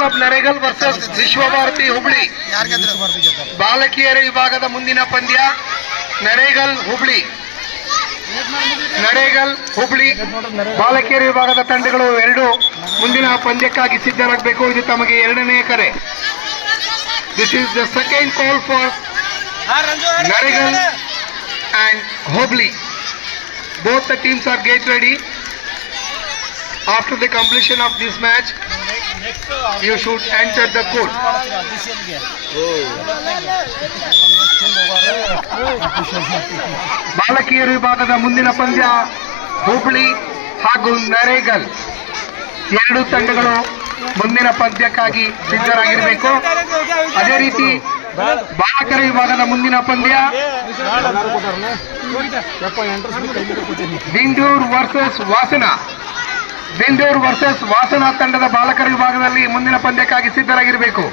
Club Naregal versus Vishwabharati Hubli. ಬಾಲಕಿಯರ ವಿಭಾಗದ ಮುಂದಿನ ಪಂದ್ಯ ನರೇಗಲ್ ಹುಬ್ಳಿ. ಬಾಲಕಿಯರ ವಿಭಾಗದ ತಂಡಗಳು ಎರಡು ಮುಂದಿನ ಪಂದ್ಯಕ್ಕಾಗಿ ಸಿದ್ಧರಾಗಬೇಕು. ಇದು ತಮಗೆ ಎರಡನೆಯ ಕರೆ. This is the second call for Naregal and Hubli. Both the teams are get ready. After the completion of this match, you should enter the court. ಬಾಲಕಿಯರ ವಿಭಾಗದ ಮುಂದಿನ ಪಂದ್ಯ ಹುಬ್ಳಿ ಹಾಗೂ ನರೇಗಲ್ ಎರಡು ತಂಡಗಳು ಮುಂದಿನ ಪಂದ್ಯಕ್ಕಾಗಿ ಸಿದ್ಧರಾಗಿರಬೇಕು. ಅದೇ ರೀತಿ ಬಾಲಕರ ವಿಭಾಗದ ಮುಂದಿನ ಪಂದ್ಯ ದಿಂಡೂರ್ ವರ್ಸಸ್ ವಾಸನ ತಂಡದ ಬಾಲಕರ ವಿಭಾಗದಲ್ಲಿ ಮುಂದಿನ ಪಂದ್ಯಕ್ಕಾಗಿ ಸಿದ್ಧರಾಗಿರಬೇಕು.